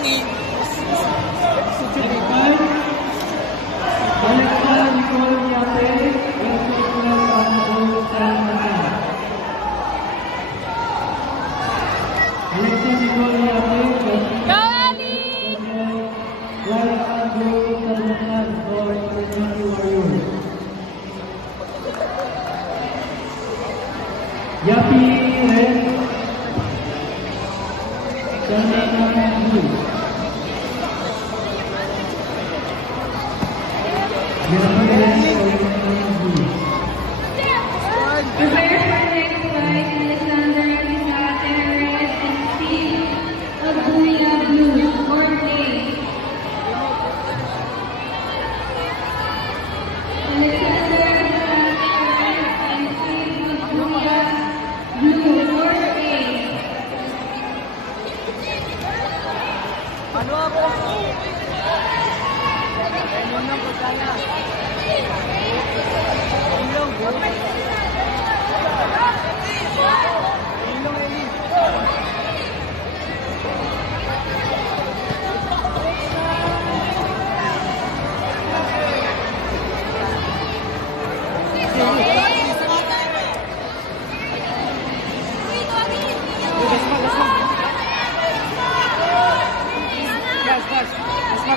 lang eh. Yapi Red Tanana Blue. Yapi Red Tanana Blue. Prepare for next fight, Alexander Rizate Red and Steve Abuya Blue, Court A. Alexander Rizate Red and Steve Abuya Blue, Court A. Ano ako? Ano nang pagkaya? Ilong. Ilong, Eli.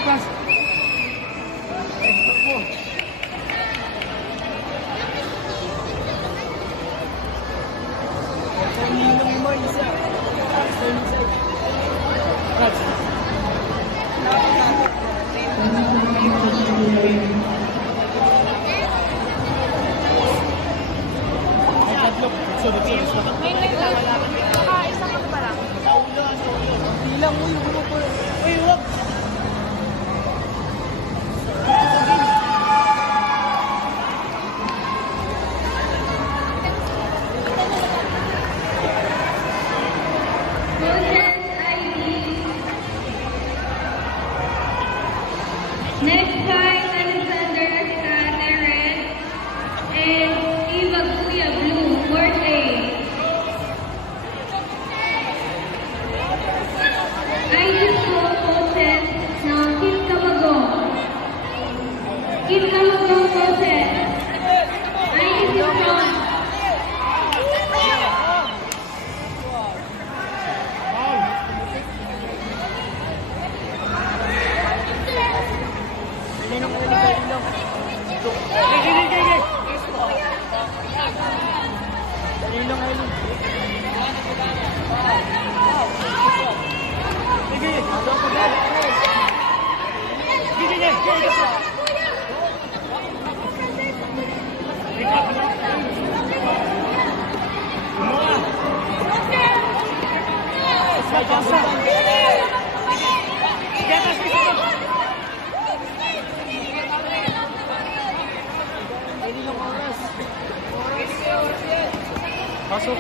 Mas. Next fight, Alexander Rizate Red and Steve Abuya Blue, Court A. ID po coaches ng Kit Camagong. Kit Camagong coaches. ID Sitron. Pasok.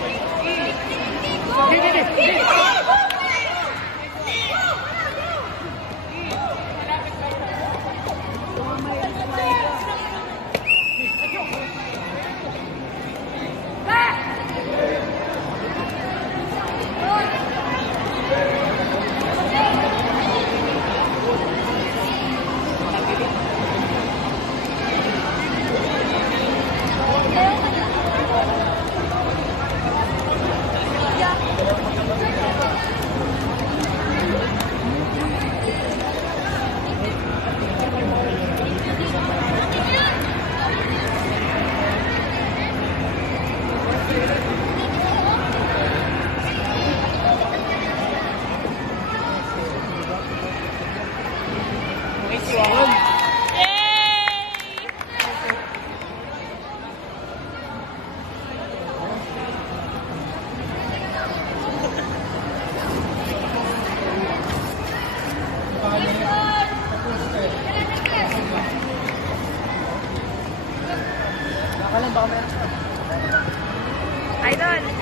Idol!